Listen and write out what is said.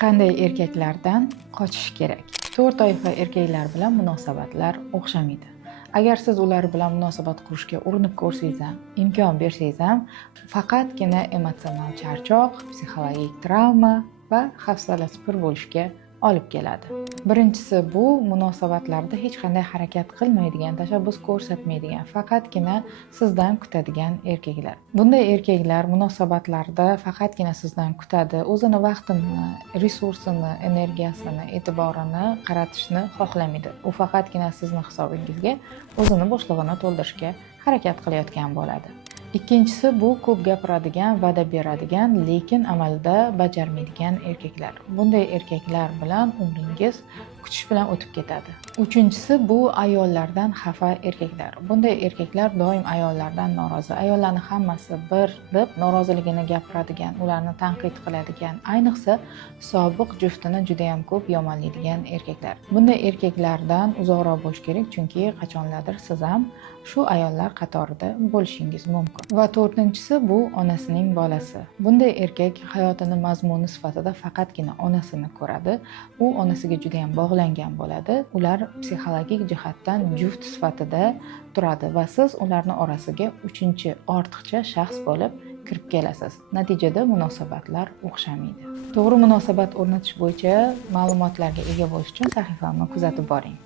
Qanday erkaklardan qochish kerak? 4 toifa erkaklar bilan munosabatlar o'xshamaydi. Agar siz ular bilan munosabat qurishga urinib ko'rsangiz ham, imkon bersangiz ham, faqatgina emotsional charchoq, psixologik travma va hafsalasi pir bo'lishga olib keladi. Birinchisi, bu munosabatlarda hech qanday harakat qilmaydigan, tashabbus ko'rsatmaydigan, faqatgina sizdan kutadigan erkaklar. Bunday erkaklar munosabatlarda faqatgina sizdan kutadi, o'zini vaqtini, resursini, energiyasini, e'tiborini qaratishni xohlamaydi. U faqatgina sizni hisobingizga o'zini bo'shlig'ini to'ldirishga harakat qilayotgan bo'ladi. Ikkinchisi, bu ko'p gapiradigan, va'da beradigan, lekin amalda bajarmaydigan erkaklar. Bunday erkaklar bilan umringiz kutish bilan o'tib ketadi. Uchinchisi, bu ayollardan xafa erkaklar. Bunday erkaklar doim ayollardan norozi. Ayollarning hammasi bir deb noroziligini gapiradigan, ularni tanqid qiladigan, ayniqsa sobiq juftini juda ham ko'p yomonlaydigan erkaklar. Bunday erkaklardan uzoqroq bo'lish kerak, chunki qachonlardir siz ham shu ayollar qatorida bo'lishingiz mumkin. Va to'rtinchisi, bu onasining bolasi. Bunday erkak hayotini mazmuni sifatida faqatgina onasini ko'radi. U onasiga juda ham bog'langan bo'ladi. Ular psixologik jihatdan juft sifatida turadi va siz ularning orasiga uchinchi ortiqcha shaxs bo'lib kirib kelasiz. Natijada munosabatlar o'xshamaydi. To'g'ri munosabat o'rnatish bo'yicha ma'lumotlarga ega bo'lish uchun sahifamni kuzatib boring.